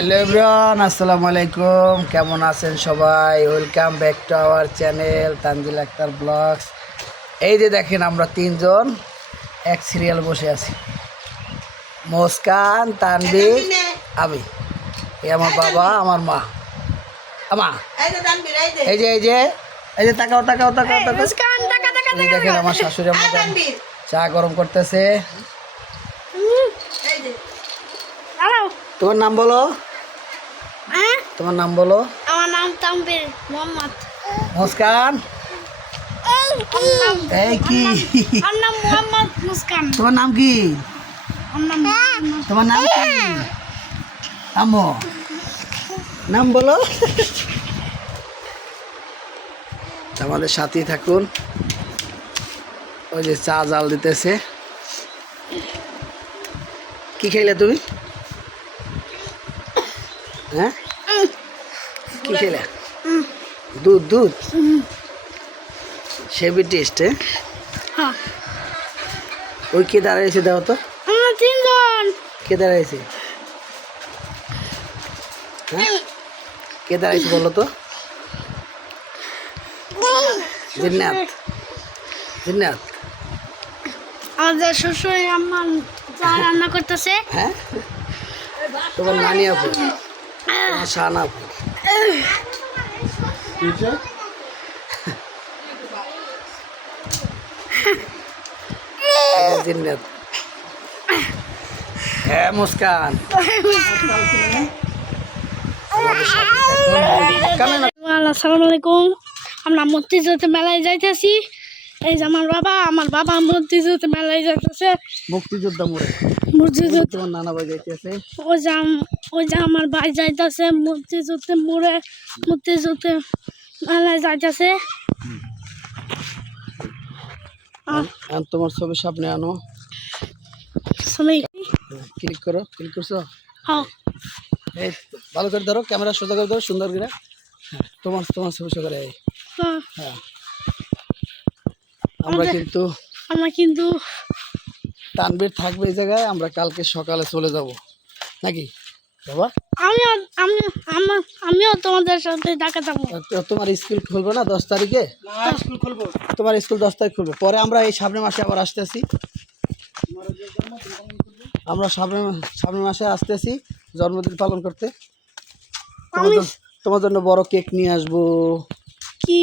Hello everyone, আসসালামু আলাইকুম। কেমন আছেন সবাই? Welcome back to our channel Tanzil Akhtar blogs. এই যে দেখেন, আমরা তিনজন এক সিরিয়াল বসে আছি। মুস্কান, তানভীর, আমি। এই আমার বাবা, আমার মা। এই যে এই যে এই যে তাকাও তাকাও তাকাও তাকাও। দেখেন আমার শাশুড়ি আম্মা চা গরম করতেছে। তোমার নাম বলো। তোমার নাম বলো। আমার নাম তানভীর মোহাম্মদ। মুস্কান, এই কি? আমার নাম মোহাম্মদ মুস্কান। তোমার নাম কি? তোমার নাম কি? আম্মু, নাম বলো। আমাদের সাথেই থাকুন। ওই যে চা জাল দিতেছে। কি খাইলে তুমি? হ্যাঁ, কি খেলে? দুধ দুধ সেবি টেস্ট। হ্যাঁ, ওই কে দাঁড়াইছে দাও তো। আমরা তিনজন। কে দাঁড়াইছে? হ্যাঁ, কে দাঁড়াইছে বলো তো। জিন্নাত, জিন্নাত। আমাদের শ্বশুর আম্মা চা রান্না করতেছে। হ্যাঁ, তোমার নানি আপু, তোমার শাহানা আপু। জিন্নাত। হ্যাঁ মুস্কান, আসসালামু আলাইকুম। আমরা মূর্তিযুদ্ধ মেলায় যাইতেছি। এই যে আমার বাবা মূর্তিযুদ্ধ মেলায় যাইতেছে। মুক্তিযোদ্ধা মোড়ে মূর্তিযুদ্ধ তোমার নানা ভাই যাইতেছে। ওই যে আমার ভাই যাইতেছে মূর্তিযুদ্ধ মোড়ে। মূর্তিযুদ্ধ মেলায় যাইতেছে। তোমার ছবি সামনে আনো। ক্লিক করো। ক্লিক করছো? হ্যাঁ, এই তো, ভালো করে ধরো, ক্যামেরা সোজা করে ধরো, সুন্দর করে। হ্যাঁ, তোমার তোমার ছবি সোজা করে। হ্যাঁ, আমরা কিন্তু তানভীর থাকবে এই জায়গায়। আমরা কালকে সকালে চলে যাব নাকি বাবা? আমিও তোমাদের সাথে ঢাকা যাবো। তোমার স্কুল খুলবে না 10 তারিখে? স্কুল খুলবো। তোমার স্কুল 10 তারিখ খুলবে। পরে আমরা এই সামনের মাসে আবার আসতেছি। আমরা সামনের মাসে আসতেছি জন্মদিন পালন করতে। তোমার জন্য বড় কেক নিয়ে আসবো। কি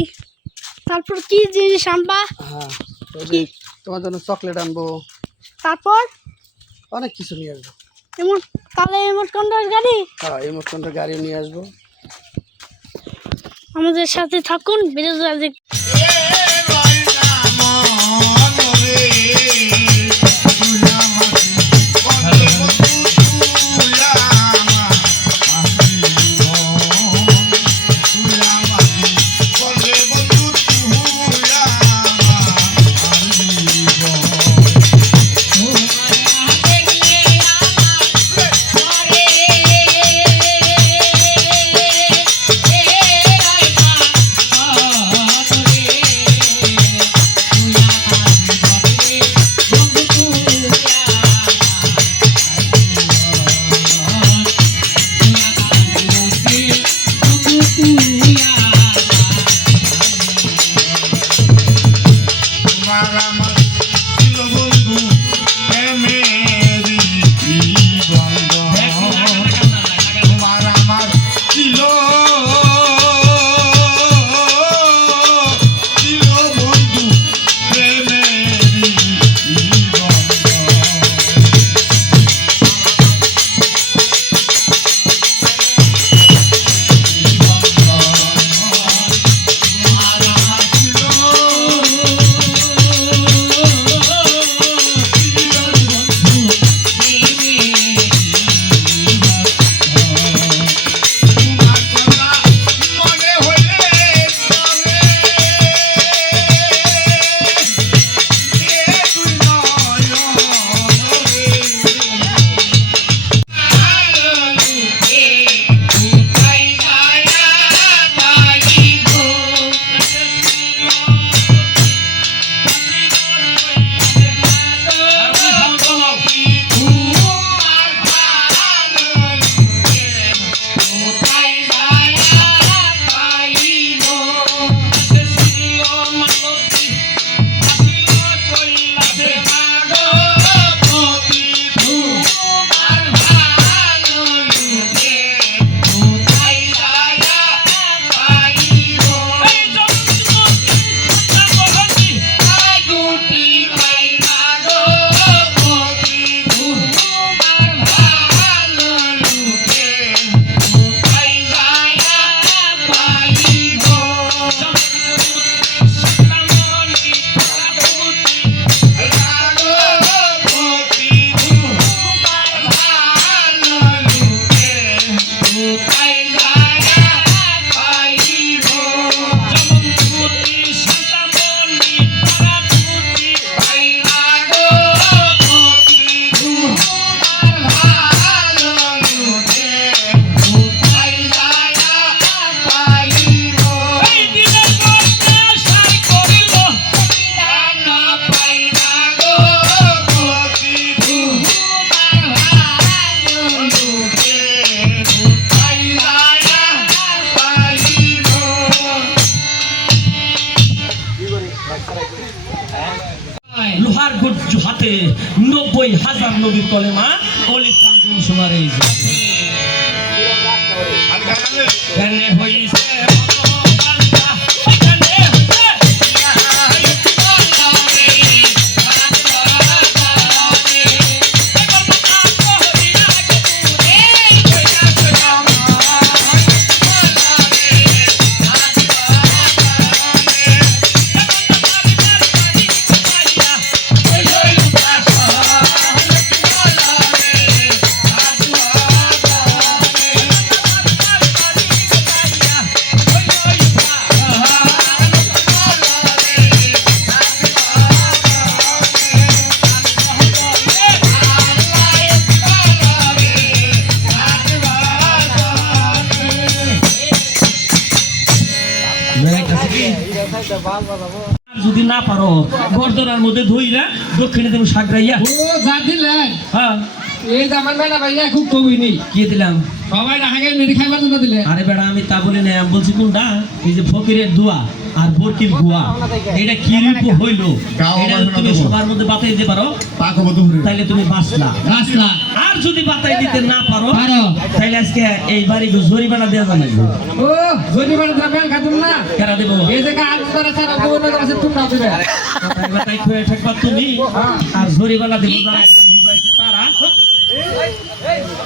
তারপর কি জিনিস আনবা? হ্যাঁ, তোমার জন্য চকলেট আনবো। তারপর অনেক কিছু নিয়ে আসবো। তাহলে রিমোট কন্ট্রোল গাড়ি? হ্যাঁ, রিমোট কন্ট্রোল গাড়িও নিয়ে আসবো। আমাদের সাথে থাকুন। ভিডিওটা ওই হাজার নবীর কলেমা অলি প্রান্তন সবার এই যে কেনে হইছে ভগবানটা, কেনে হইছে যদি না পারো গর্দনার মধ্যে ধইরা দক্ষিণে তুমি সাগরাইয়া ও যা দিলেন হ্যাঁ এই জামান মেলা ভাইয়া খুব কবিনি কি দিলাম সবাই রাখাকে মেরে খাইবার জন্য দিলে আরে বেড়া আমি তা বলি না আমি বলছি কোনটা এই যে ফকিরের দোয়া আর বরকির গুয়া এটা কি রূপ হইলো এটা যদি তুমি সবার মধ্যে বাতাই দিতে পারো তাইলে তুমি বাঁচলা রাসলা আর যদি বাতাই দিতে না পারো পারো তাইলে আজকে এই বাড়ি জরিমানা দেওয়া যাবে ও যদি মানে যাবেন খাতুন না কেরা দেবো এই জায়গা আলু করে সারা গোবর আছে তোমরা দিবে বাতাই বাতাই খুঁয়ে থাকবা তুমি আর জরিমানা দেবো যারা গান হুবাইছে তারা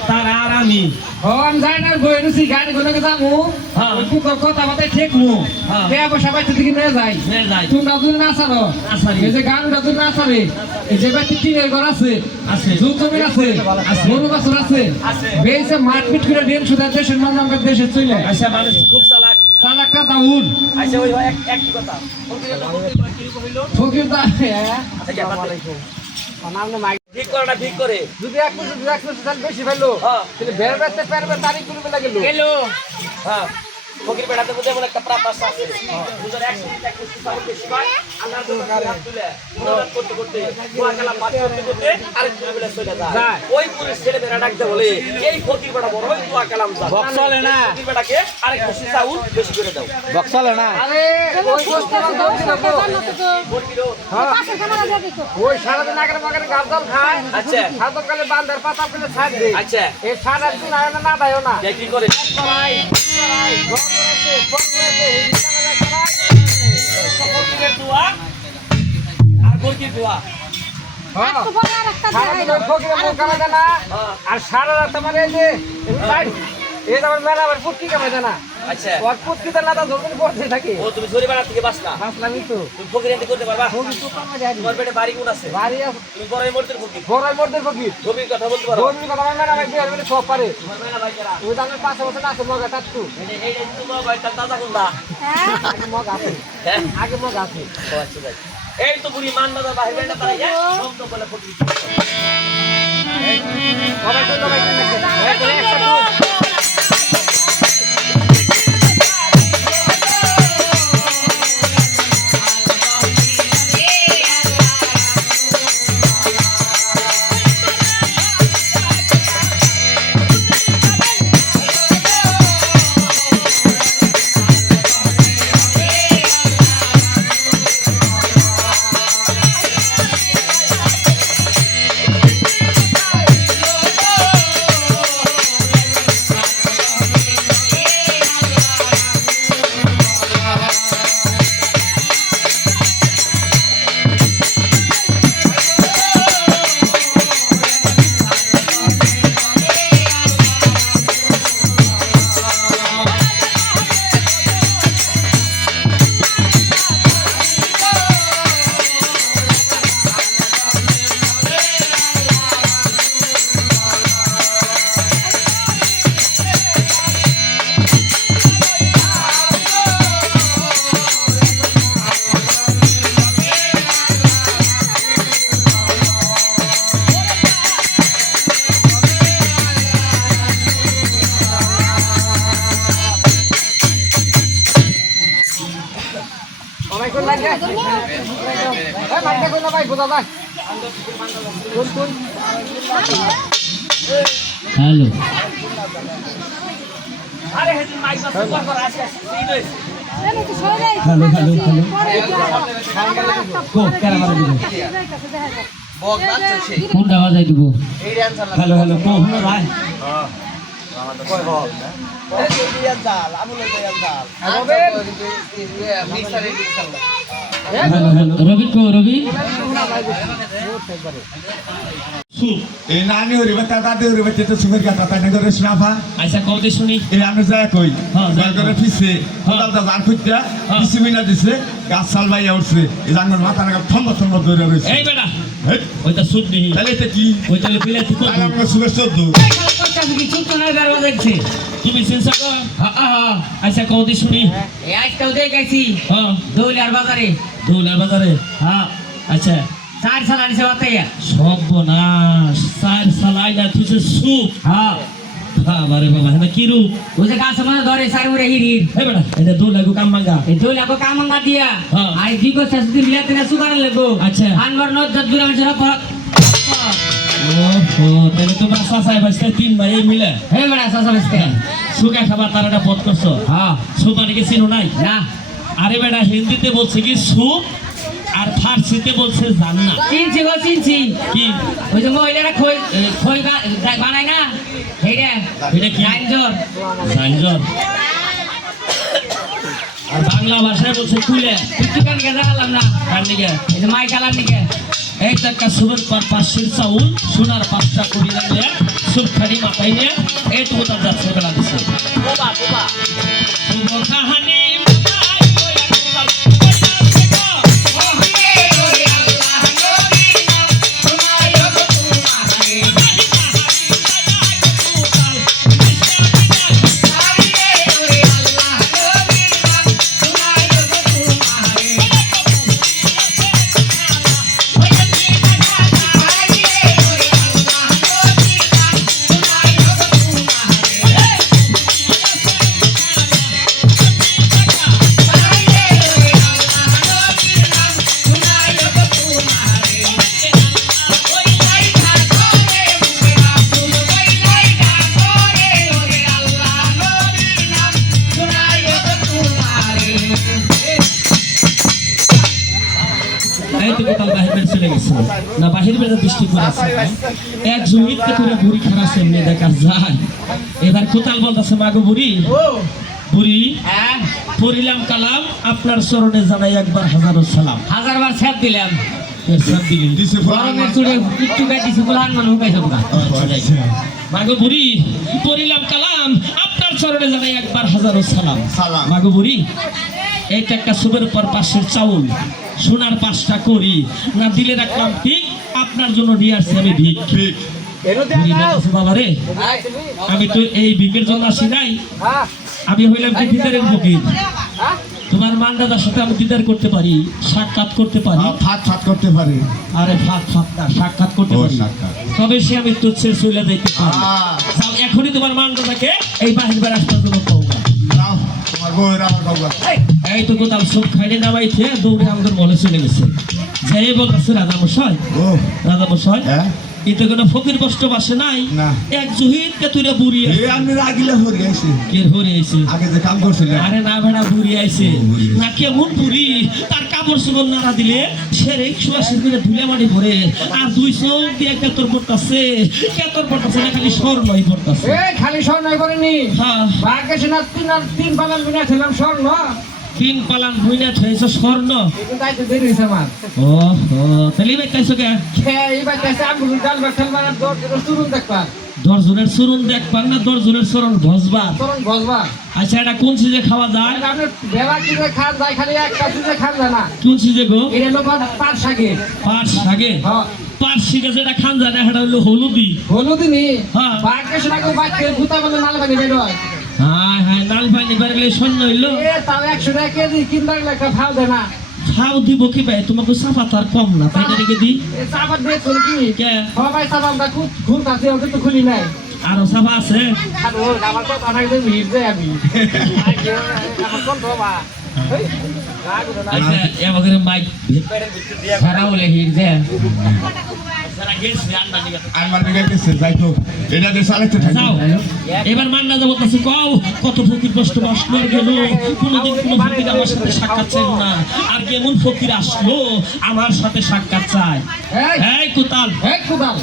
তারা আর আমি হন যাই না বইরুছি গাড়ি গুলো যামু হ্যাঁ। খুব কথা বাতাই ঠিক মু হ্যাঁ। কে বসা বাইতে দিকে নিয়ে যাই নিয়ে যাই। তোমরা যদি না ছাড়ো ছাড়ি। এই যে গানটা যদি না ছাড়ে এই যে বাইতে টিনের ঘর আছে আছে। জমিন আছে গরু বাছুর আছে আছে। বেইছে মারপিট করে দেন সুদা দেশের নাম দেশে চলে আচ্ছা মানুষ খুব চালাক চালাকটা দাউন আচ্ছা ওই একই কথা ফকিরের লোক কি কইলো ফকির দা ঠিক করে না ঠিক করে যদি এক বছর বেশি ফেললো হ্যাঁ। তাহলে বের বেরতে পারবে তারিখ গুলো লাগে গেল হ্যাঁ ফকির বেড়াতে বুঝে এমন একটা প্রাপ্ত আছে 2121 সাল বেশি হয় আল্লাহর দরবারে হাত তুলে মুনাজাত করতে করতে দোয়া কালাম পাঠ করতে করতে আরেক দিন বেলা চলে যায় ওই পুলিশ ছেলে বেড়া ডাকতে বলে এই ফকির বেড়া বড় ওই দোয়া কালাম যা বক্সলে না ফকির বেড়াকে আরেক বসি চাউল বেশি করে দাও বক্সলে না আরে ওই বস্তু ফকিরও ওই সারাদিন আগে মাগের গাবদাল খায় আচ্ছা সাতক কালে বান্দার পাতা কালে ছাড় দে আচ্ছা এই সারা দিন আয় না দাইও না কে কি করে করাই গরমতে ফকিরতে ফকিরের দোয়া আর ফকির দোয়া হ্যাঁ সারাদিন ফকিরের মুখ কামাই না আর সারা রাত আমার এই যে এই যে আমার মেলা আবার পুটকি কামাই না আচ্ছা ওর পুটকিতে না তা ধরতে পড়তে থাকে ও তুমি জরিমানা থেকে বাঁচলা আসলামই তো তুমি ফকির এন্ড করতে পারবা ফকির তো কামাই যায় তোমার পেটে বাড়ি কোন আছে বাড়ি আছে তুমি বড় মর্দের ফকির বড়াই মর্দের ফকির গভীর কথা বলতে পারো গরমি কথা আমার মেলা ভাই বিয়ার মানে সব পারে তোমার মেলা ভাই যারা ওই দামের 5 বছর আছে মগা টাট্টু এই তোমার ভাই দাদা কোনটা আগে মগ আছে হ্যাঁ আগে মগ আছে ও আচ্ছা ভাই এই তো বুড়ি মান দাদা বাহির বেটা তাই সব তো বলে ফকির সবাই তো সবাই একটা হ্যালো আরে হেদিন মাইক বাস কর আসে এই রে হ্যালো হ্যালো হ্যালো কো কেন মারা দিবে কোনটা বাজাই দিব হ্যালো হ্যালো কোন ভাই হ্যালো হ্যালো রবি কো রবি এই নানি হরি বাতা দাদি হরি বাতা তো সুমের গাতা তাই নগরে শনাফা আচ্ছা কওতে শুনি এই আমি যায় কই হ্যাঁ, যাই করে কই। ফিসে হদাল দা জান খুঁজতা পিসি মিনা দিছে গাছ সাল ভাই উঠছে এই জাঙ্গল মাথা নাগা থম্ব থম্ব ধরে রইছে এই বেটা হেই, ওইটা সুদ নি তাহলে এটা কি ওইটা বিলাতি কো তাহলে আমরা সুবের চোদ্দ তুমি সেন্সা কো আচ্ছা কওতে শুনি এই আজকাল দেখাইছি হ্যাঁ দৌলার বাজারে দৌলার বাজারে হ্যাঁ আচ্ছা 4 সাল আনছে বাতাইয়া সর্বনাশ চার সালাই না তুই সুপ হ্যাঁ বাবারে বাবা এটা কি রূপ ওই যে গাছ মানে ধরে সারি উড়ে হিরির এই বেটা এটা দৌলা গো কাম মাঙ্গা এই দৌলা কো কামাঙ্গা দিয়া হ্যাঁ। আই দি কো শাস্তি মিলাতে না সুগার লাগবো আচ্ছা। আনবার নদ দূর আমি সব ওহো তাহলে তোমার সাসাই বাসতে তিন ভাই এই মিলে হে বড়া সাসা বসতে সুগা খাবার তার একটা পথ করছো হ্যাঁ সুপারিকে চিনো নাই না আরে বেটা হিন্দিতে বলছে কি সুপ আর ফার্সিতে বলছে জান্নাত চিনছি গো চিনছি কি ওই যে মহিলারা খই খই বানায় না হেইডা এটা কি লাইনজর জাঞ্জর আর বাংলা ভাষায় বলছে কুলে একটু কান গেজা আলাম না কার নিকে এই যে মাই কালার নিকে এই টাকা সুবের পর পাঁচশির চাউল সোনার 5টা কুড়ি লাগলে সুপ খাড়ি মাথায় নিয়ে এইটুকু তার যাচ্ছে বেলা দিচ্ছে শুভ কাহানি এইটুকু তার বাহির বের চলে গেছে না বাহির বের বৃষ্টি করেছে এক জমিতে করে বুড়ি খারাপ এমনি দেখা যায় এবার কোতাল বলতেছে মাগো বুড়ি বুড়ি হ্যাঁ পড়িলাম কালাম আপনার চরণে জানাই একবার হাজারো সালাম হাজারবার ছাপ দিলাম এর সব দিলেন দিছে গরমের চুড়ে একটু গাইতেছি বুলান মানুষ উপায় সব মাগো বুড়ি পড়িলাম কালাম আপনার চরণে জানাই একবার হাজারো সালাম সালাম। মাগো বুড়ি এইটা একটা সুবের পর পাশের চাউল সোনার 5টা করি না দিলে রাখলাম ঠিক আপনার জন্য নিয়ে আসছি আমি ভিক ঠিক বুড়ি বলতেছে, বাবা রে আমি তো এই ভিকের জন্য আসি নাই আমি হইলাম কি দিদারের ফকির তোমার মান দাদার সাথে আমি দিদার করতে পারি সাক্ষাৎ করতে পারি ফাট ফাট করতে পারে আরে ফাঁক ফাঁক না সাক্ষাৎ করতে ও, পারি সাক্ষাৎ। তবে সে আমি তুচ্ছের চলে যাইতে পারি যাও এখনই তোমার মান দাদাকে এই বাহির বের আসবার জন্য কওবা নাও তোমার বউয়ের আমার বাবা এই তো কোথাও সব খাইলে নামাইছে দৌড়ে আমাদের মলে চলে গেছে যাই বলতেছে রাজামশাই ও রাজামশাই হ্যাঁ এটা কোনো ফকির কষ্ট বাসে নাই না। এক জহির কে তুই বুড়ি এই আমি রাগিলে হরি আইছে কে হরে আইছে আগে যে কাম করছিলেন আরে না ভেড়া বুড়ি আইছে ও, বুড়ি আইছে। না কেমন বুড়ি তার কাপড় চোপড় নাড়া দিলে সে রেক্সু আসে করে ধুলে মাটি ভরে আর 2 চোখ দিয়ে কেতর পড়তাছে না খালি স্বর্ণই পড়তাছে এই খালি স্বর্ণ করেনি হ্যাঁ বাঘের না তিন পালান বিনা ছিলাম স্বর্ণ 3 পালান ভুইনা থইছে স্বর্ণ কিন্তু তাই তো দেরি হয়েছে আমার ও তাহলে বেকাইছো কে এই বাচ্চা আমি ডাল বাচ্চা মানে তুরুন দেখবা দর্জনের চরণ দেখবার না দর্জনের চরণ ভসবার তরুণ ভজবা আচ্ছা এটা কোন সিজে খাওয়া যায় আপনি বেলা কিনে খান যায় খালি একটা দিনে খান যায় না কোন সিজে গো এটা হলো পাঁচ শাকে পাট শাকে হ্যাঁ পাট শিখে যেটা খান যায় না সেটা হলো হলুদি হলুদিনি হ্যাঁ। বাঘের সাথে বাচ্চা গুতা মানে নাল বানি বের হয় হায় হায় নাল পানি বাড়লে সৈন্য হইলো এ তাও 100 টাকা কেজি কিনতে গেলে একটা ভাও দেয় না খাও দিব কি ভাই তোমাকে সাফা তো আর কম না তাই রেখে দি এই চাপাত দিয়ে চল কি কে সবাই চাপাটা খুব খুলতাছে ওকে তো খুলি নাই আরো সাফা আছে আর ও আমার কথা নাই যে ভিড় দেয় আমি আমার কোন বাবা আচ্ছা এবারে মাইক সারা বলে হিরছে সারা গেছে আনবার নিয়ে আমার দিকে গেছে যাই তো এটা দিয়ে চালাতে থাকি যাও এবার মান্না যাবো কাছে কও কত ফকির কষ্ট আসলো গেল কোনোদিন কোনো ফকির আমার সাথে সাক্ষাৎ চাইল না আর কেমন ফকির আসলো আমার সাথে সাক্ষাৎ চায় এই কোতাল কুদাল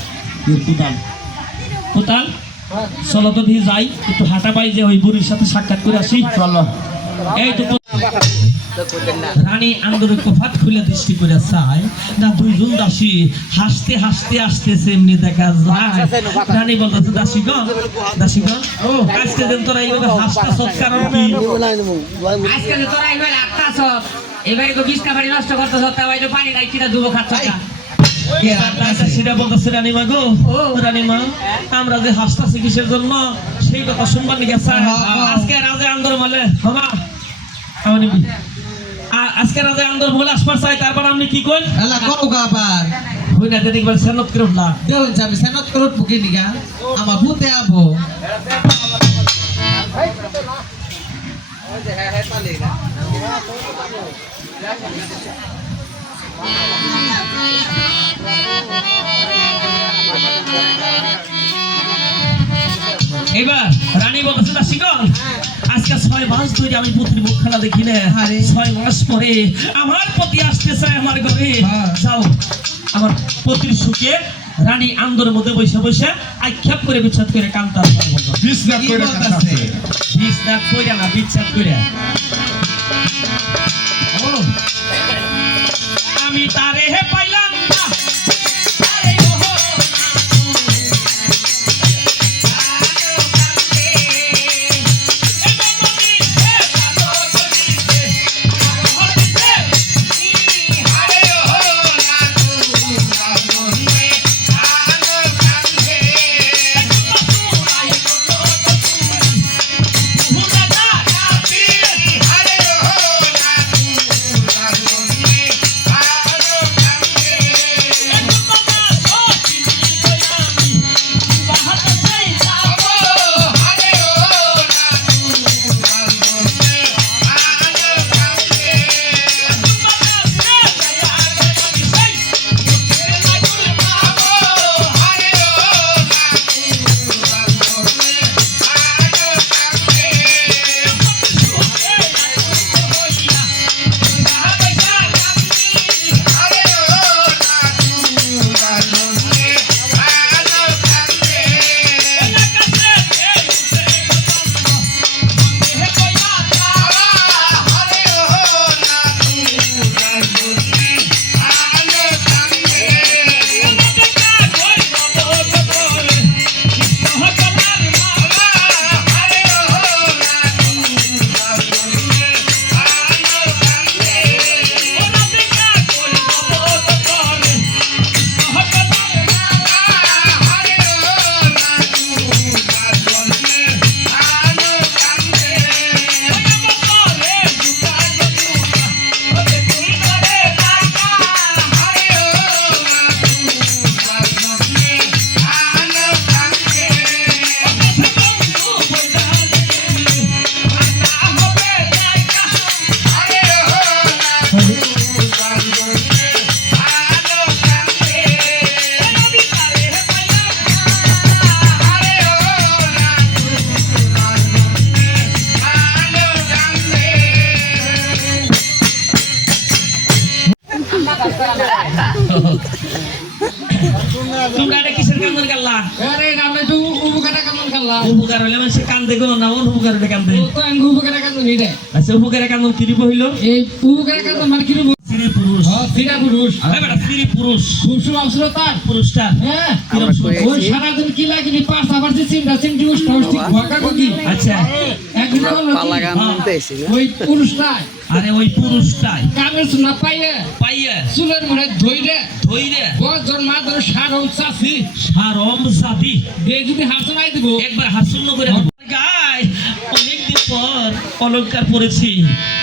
কোতাল কোতাল চলো তো দিয়ে যাই একটু হাঁটা পাই যে ওই বুড়ির সাথে সাক্ষাৎ করে আসি চলো এই তো রানী আন্দোলন কফাত খুলে দৃষ্টি করে চায় না দুইজন দাসী হাসতে হাসতে আসতেছে এমনি দেখা যায় রানী বলতেছে দাসীগণ ও আজকে দিন তোরা এইভাবে হাসতে সৎকার কি আজকে তোরা এবার আটটাছ এবারে তো বিষ্কা বাড়ি নষ্ট করতেছ তাও এই পানি নাই কিনা দুবো খাচ্ছ সেটা বলতেছে রানীমা গো রানীমা আমরা যে হাসতেছি কিসের জন্য সেই কথা শুনবার নিয়ে গেছে আজকে রাজা আন্দোলন বলে হমা আজকে রাজা আন্দোলন বলে আসবার চাই তারপর আপনি কি কই আল্লাহ কও গাবার হই না দেখবার সেনত করব না দেউন যাবে সেনত করত বুকে নিগা আমার ভূতে আবো এবার রানী বলতেছে দাসীগণ আজকে 6 মাস ধরে আমি পুত্রী মুখ খেলা দেখি না 6 মাস পরে আমার পতি আসতে চায় আমার ঘরে যাও আমার পতির সুখে রানী আন্দোলনের মধ্যে বসে বসে আক্ষেপ করে বিচ্ছেদ করে কান্তা বিছনা করে কাছে বিচ্ছেদ করে না বিচ্ছেদ করে আমি তারে পাইলাম না আরে ওহো তোমরা এটা কিসের কান্দন গাল্লা আরে আমরা তো উপকারা কেমন খেললাম উপকার হইলে মানুষ কান্দে গো না উপকার হইলে কান্দে তো আমি উপকারা কেমন নিই রে আচ্ছা উপকারে কান্দন কি হইল এই উপকারা কেমন মানে কি স্ত্রী পুরুষ সিরা পুরুষ বেটা স্ত্রী পুরুষ খুব সুন্দর অবসর তার পুরুষটা হ্যাঁ কিরম ওই সারাদিন কি লাগিনি পাঁচ আবার যে চিন্তা চিন্তি উষ্ঠ ভকা কি আচ্ছা একদিন বললো কি, ওই পুরুষটা আরে ওই পুরুষটাই কামের সুনা পাইয়ে পাইয়া চুলের মনে ধইরে ধইরে বজন মা ধরে সারম চাষি সারম সাদি দিয়ে যদি হাসন আই দিব একবার হাসুন্ন করে দেব গাই অনেকদিন পর অলংকার পরেছি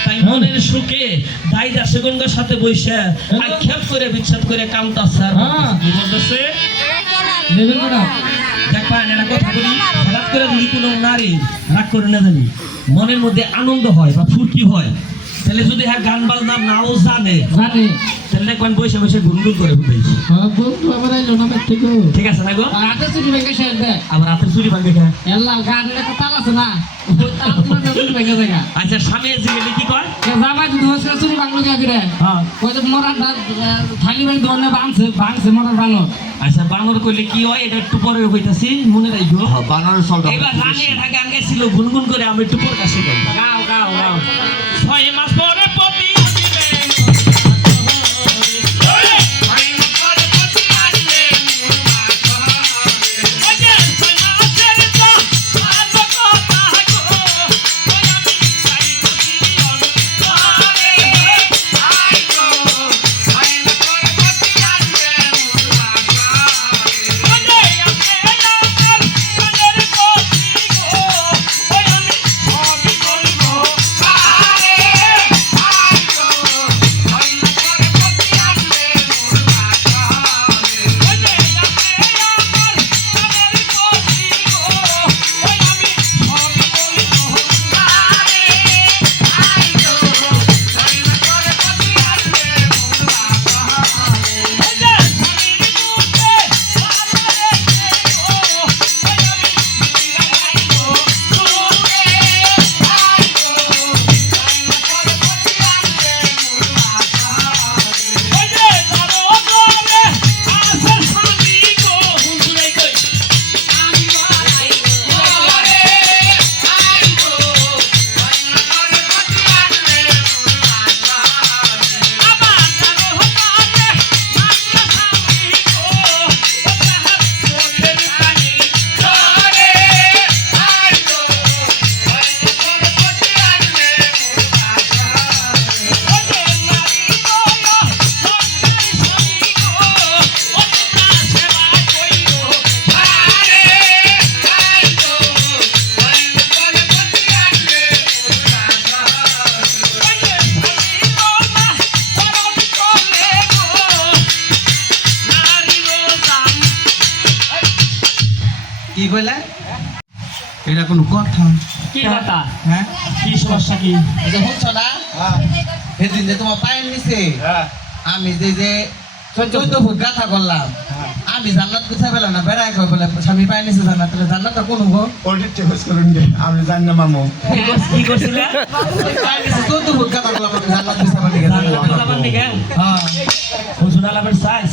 তাই মনের সুখে দাই দাসগণের সাথে বইসা আক্ষেপ করে বিচ্ছেদ করে কামতা স্যার কি বলতেছে নেবেন না দেখ পায় না কথা বলি হঠাৎ করে যদি কোনো নারী রাগ করে না জানি মনের মধ্যে আনন্দ হয় বা ফুর্তি হয় তাহলে যদি হ্যাঁ গান বাজনা নাও জানে জানে তাহলে দেখবেন বসে বসে গুনগুন করে বুঝাইছি বন্ধু আবার আইলো না মেট থেকে ঠিক আছে না গো রাতে চুরি ভেঙে শেষ দেয় আবার রাতের চুরি ভাঙবে খা এল্লা গানের একটা তাল আছে না ওই তাল তুলে চুরি ভেঙে দেখা আচ্ছা স্বামী জিগেলি কি কয় জামাই দুধ হচ্ছে চুরি ভাঙলো কে ফিরে হ্যাঁ ওই তো মরার থালি ভাঙ ধরনে ভাঙছে মরার বানর আচ্ছা বানর কইলে কি হয় এটা একটু পরে কইতাছি মনে রাখবো বানরের চলটা এবার রানী এটা গান গাইছিল গুনগুন করে আমি একটু পর কাছে গাই গাও গাও গাও 6 মাস পরে পপি কি কইলা এটা কোনো কথা কি কথা হ্যাঁ কি সমস্যা কি এই যে হচ্ছ না সেদিন যে তোমার পায়ের নিচে আমি যে 14 ফুট গাথা করলাম আমি জান্নাত কোথায় পেলাম না বেড়াই কই বলে স্বামী পায়ের নিচে জান্নাত তাহলে জান্নাতটা কোন গো ওটা চেক করুন গে আমি জানি না মামু কি করছিল পায়ের নিচে 14 ফুট গাথা করলাম আমি জান্নাত কোথায় পাবো জান্নাত নিকে হ্যাঁ হুজুর আলামের সাইজ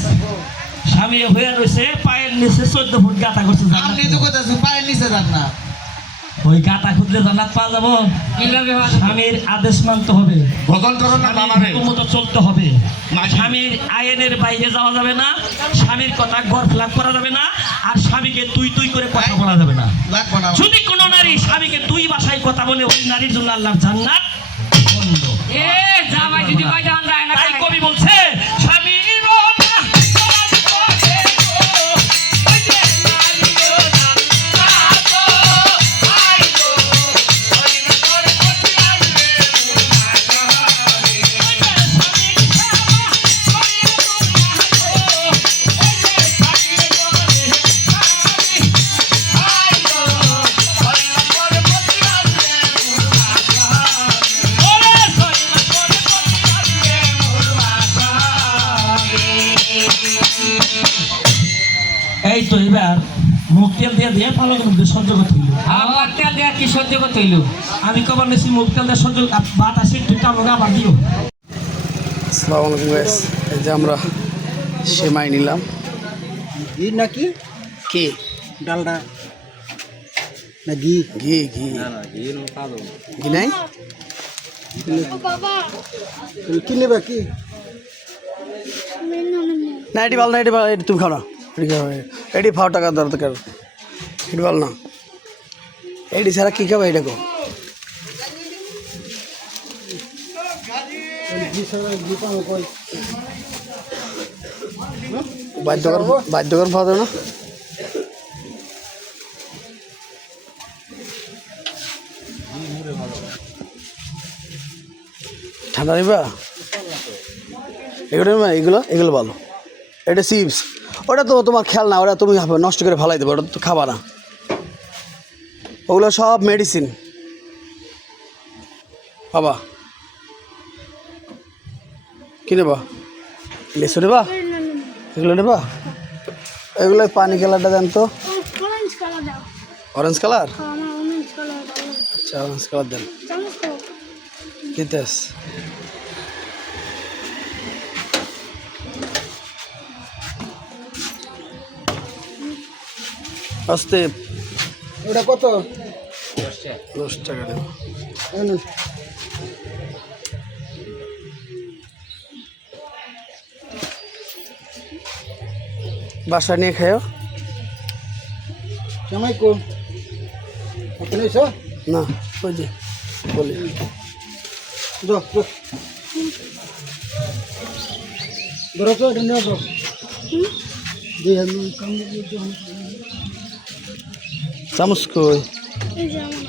স্বামী হয়ে রয়েছে পায়ের নিচে 14 ফুট গাতা করছে আপনি তো কইতাছো পায়ের নিচে জান্নাত ওই গাতা খুঁজলে জান্নাত পাওয়া যাবো স্বামীর আদেশ মানতে হবে বদল করো না মামারে মতো চলতে হবে স্বামীর আইনের বাইরে যাওয়া যাবে না স্বামীর কথা গর্ফলাপ করা যাবে না আর স্বামীকে তুই তুই করে কথা বলা যাবে না লাগবো না যদি কোনো নারী স্বামীকে তুই ভাষায় কথা বলে ওই নারীর জন্য আল্লাহর জান্নাত বন্ধ এ জামাই যদি কয় জান রায় না তাই কবি বলছে স্বামীর এই তো এবার মুখ তেল দিয়ে পালক মধ্যে সহ্য করতে হইল আমার তেল দেয়া কি সহ্য করতে হইলো আমি কবার নিছি মুখ তেল দিয়ে সহ্য ভাত আসি দুইটা লগা বাঁধিও আসসালামু আলাইকুম গাইস এই যে আমরা সেমাই নিলাম ঘি নাকি কি ডালডা না ঘি ঘি ঘি ঘি নাই বাবা তুমি কি নেবে কি না এটি ভালো না এটি ভালো এটি তুমি খাও না এটি ফাও টাকা দরকার এটি ভালো না এটি ছাড়া কী খাবে এটা গো বাধ্যকর পাওয়া যাবে না ঠান্ডা নিবা এগুলো এগুলো এগুলো ভালো এটা চিপস ওটা তো তোমার খেয়াল না ওটা তুমি নষ্ট করে ফেলাই দেবে ওটা তো খাবা না ওগুলো সব মেডিসিন বাবা কি নেবা লিচু নেবা এগুলো নেবা এগুলো পানি কালারটা দেন তো অরেঞ্জ কালার দাও অরেঞ্জ কালার আমার অরেঞ্জ কালার ভালো লাগে আচ্ছা অরেঞ্জ কালার দেন চামচ তো দিতেস আস্তে ওটা কত 10 টাকা দেব এই নিন। বাসা নিয়ে খাও জামাই কোন আপনি এসো না ওই যে বলি যাও ধরো তো এটা নিয়ে যাও দিয়ে আমি কাম দিয়ে চামচ কই এই যে আমার